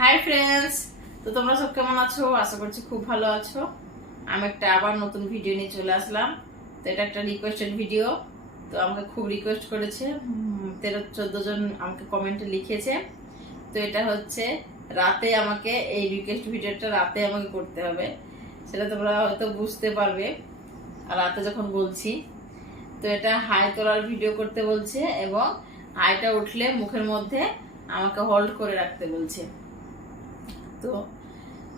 Hi friends, তো তোমরা সব কেমন আছো? আশা করছি খুব ভালো আছো। আমি একটা আবার নতুন ভিডিও নিয়ে চলে আসলাম। তো এটা একটা রিকোয়েস্টেড ভিডিও। তো আমাকে খুব রিকোয়েস্ট করেছে, 13-14 জন আমাকে কমেন্টে লিখেছে। তো এটা হচ্ছে রাতে আমাকে এই রিকোয়েস্ট ভিডিওটা রাতে আমাকে করতে হবে, সেটা তোমরা হয়তো বুঝতে পারবে আর রাতে যখন বলছি। তো এটা হাই তোলার ভিডিও করতে বলছে এবং হাইটা উঠলে মুখের মধ্যে আমাকে হোল্ড করে রাখতে বলছে। তো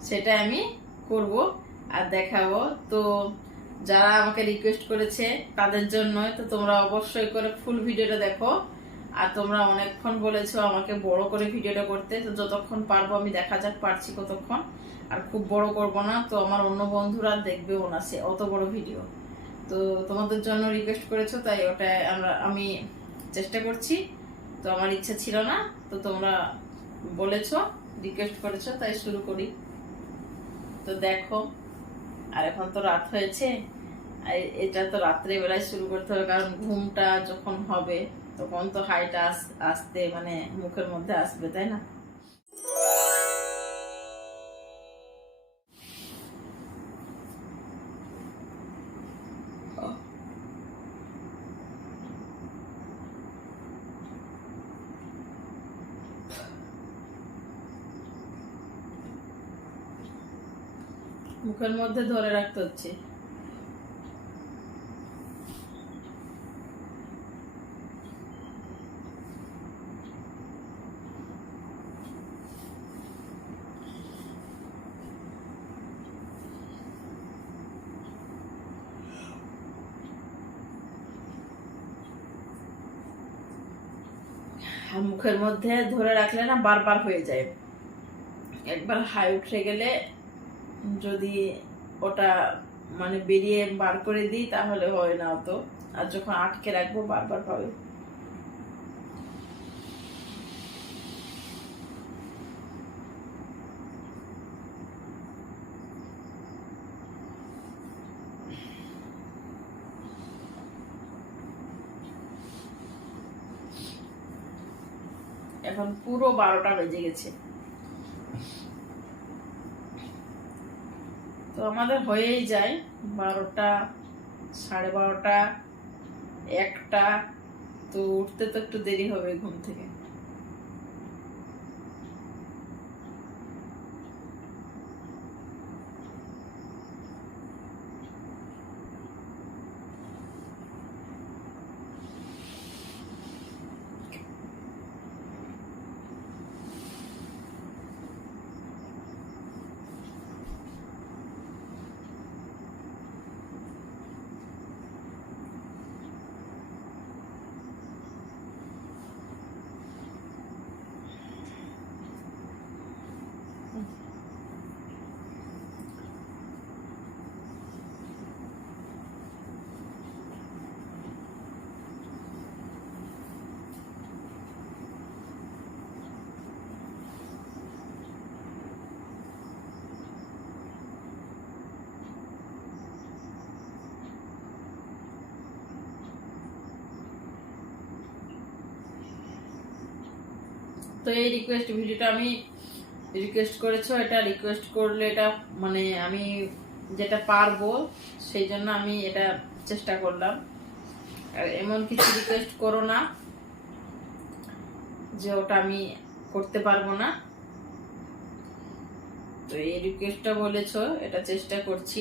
সেটা আমি করব আর দেখাবো। তো যারা আমাকে রিকোয়েস্ট করেছে তাদের জন্য তো তোমরা অবশ্যই করে ফুল ভিডিওটা দেখো। আর তোমরা অনেকক্ষণ বলেছো আমাকে বড় করে ভিডিওটা করতে, তো যতক্ষণ পারবো আমি দেখা যাক পারছি কতক্ষণ। আর খুব বড় করব না, তো আমার অন্য বন্ধুরা দেখবেও না সে অত বড় ভিডিও। তো তোমাদের জন্য রিকোয়েস্ট করেছো তাই ওটা আমি চেষ্টা করছি। তো আমার ইচ্ছা ছিল না, তো তোমরা বলেছো, রিকোয়েস্ট করেছো, তাই শুরু করি। তো দেখো, আর এখন তো রাত হয়েছে, এটা তো রাত্রে বেলায় শুরু করতে হবে, কারণ ঘুমটা যখন হবে তখন তো হাইটা আসতে মানে মুখের মধ্যে আসবে, তাই না? মুখের মধ্যে ধরে রাখতে হচ্ছে। মুখের মধ্যে ধরে রাখলে না বারবার হয়ে যায়। একবার হাই উঠে গেলে যদি ওটা মানে বেরিয়ে বার করে দিই তাহলে হয় না অত, আর যখন আটকে রাখবো বারবার হবে। এখন পুরো 12টা বেজে গেছে। তো আমাদের হয়েই যায় 12টা, 12:30, 1টা। তো উঠতে তো একটু দেরি হবে ঘুম থেকে। তো এই রিকোয়েস্ট ভিডিওটা আমি রিকোয়েস্ট করেছো, এটা রিকোয়েস্ট করলে এটা মানে আমি যেটা পারবো সেই জন্য আমি এটা চেষ্টা করলাম। আর এমন কিছু রিকোয়েস্ট করো না যে ওটা আমি করতে পারবো না। তো এই রিকোয়েস্টটা বলেছো, এটা চেষ্টা করছি।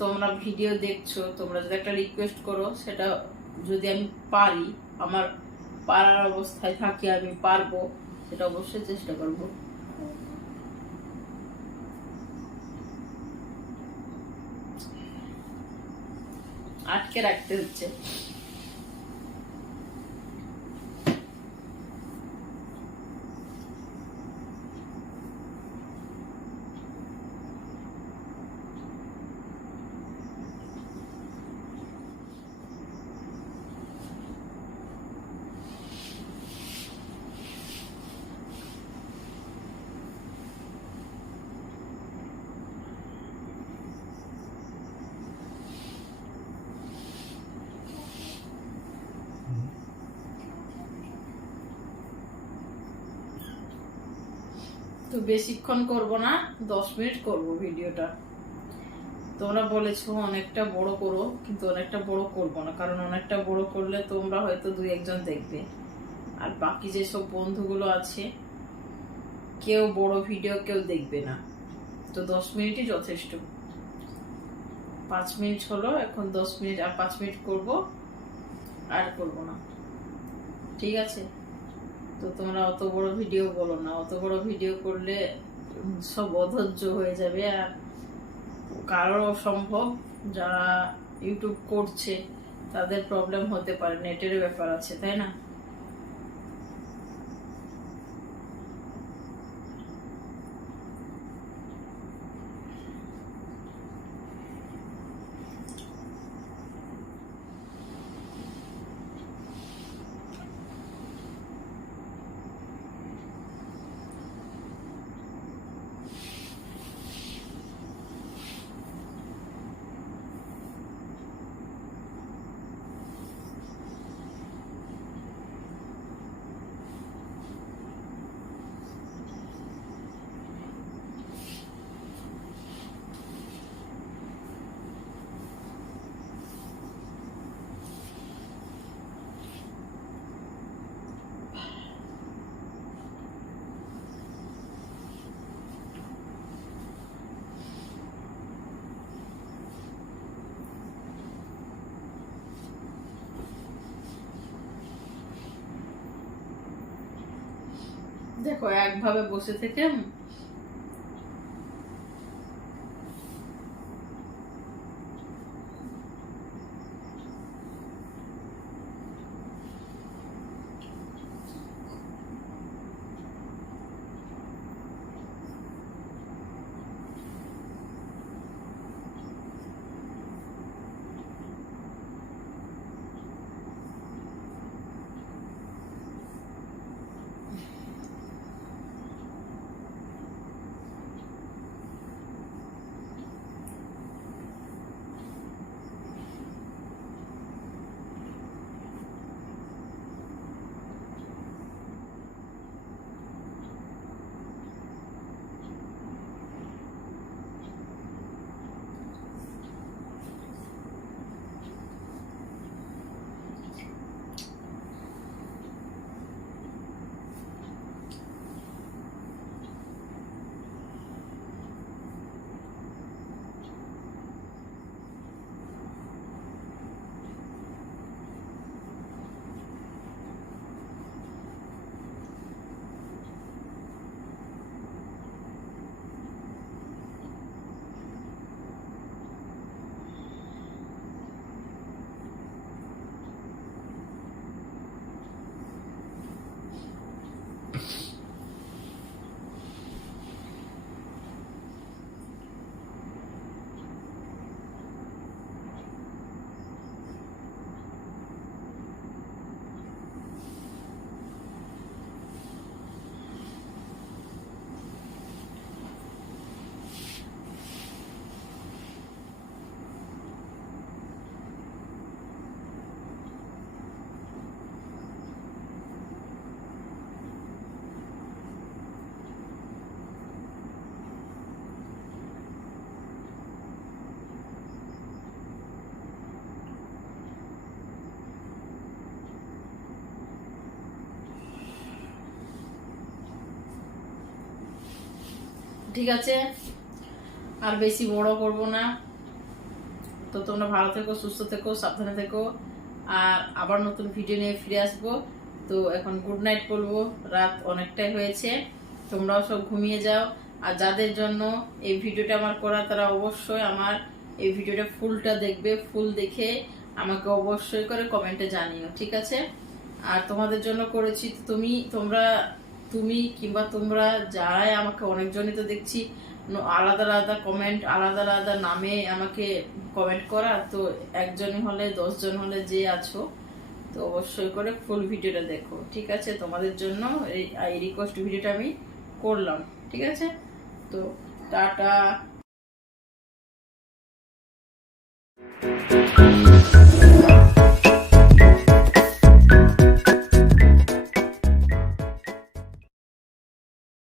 তোমরা ভিডিও দেখছো, তোমরা যদি একটা রিকোয়েস্ট করো সেটা যদি আমি পারি, আমার পারার অবস্থায় থাকি, আমি পারবো, সেটা অবশ্যই চেষ্টা করব। আটকে রাখতে হচ্ছে। তো বেশিক্ষণ করব না, 10 মিনিট করব ভিডিওটা। তোমরা বলেছো অনেকটা বড় করো, কিন্তু অনেকটা বড় করব না, কারণ অনেকটা বড় করলে তোমরা হয়তো 2-1 জন দেখবে, আর বাকি যেসব বন্ধুগুলো আছে কেউ বড় ভিডিও কেউ দেখবে না। তো 10 মিনিটই যথেষ্ট। 5 মিনিট হলো, এখন 10 মিনিট আর 5 মিনিট করব, আর করব না, ঠিক আছে? তো তোমরা অত বড় ভিডিও বলো না, অত বড় ভিডিও করলে সব অধৈর্য হয়ে যাবে, আর কারো সম্ভব যারা ইউটিউব করছে তাদের প্রবলেম হতে পারে, নেটের ব্যাপার আছে, তাই না? দেখো, একভাবে বসে থেকে ঠিক আছে, আর বেশি বড় করব না। তো তোমরা ভালো থেকো, সুস্থ থেকো, সাবধানে থেকো, আর আবার নতুন ভিডিও নিয়ে ফিরে আসবো। তো এখন গুড নাইট বলবো, রাত অনেকটাই হয়েছে, তোমরাও সব ঘুমিয়ে যাও। আর যাদের জন্য এই ভিডিওটা আমার করা, তারা অবশ্যই আমার এই ভিডিওটা ফুলটা দেখবে, ফুল দেখে আমাকে অবশ্যই করে কমেন্টে জানিও, ঠিক আছে? আর তোমাদের জন্য করেছি, তুমি কিংবা তোমরা যারাই আমাকে, অনেকজনই তো দেখছি আলাদা আলাদা কমেন্ট, আলাদা আলাদা নামে আমাকে কমেন্ট করা। তো 1জনই হলে 10জন হলে যে আছো, তো অবশ্যই করে ফুল ভিডিওটা দেখো, ঠিক আছে? তোমাদের জন্য এই রিকোয়েস্ট ভিডিওটা আমি করলাম, ঠিক আছে? তো টাটা।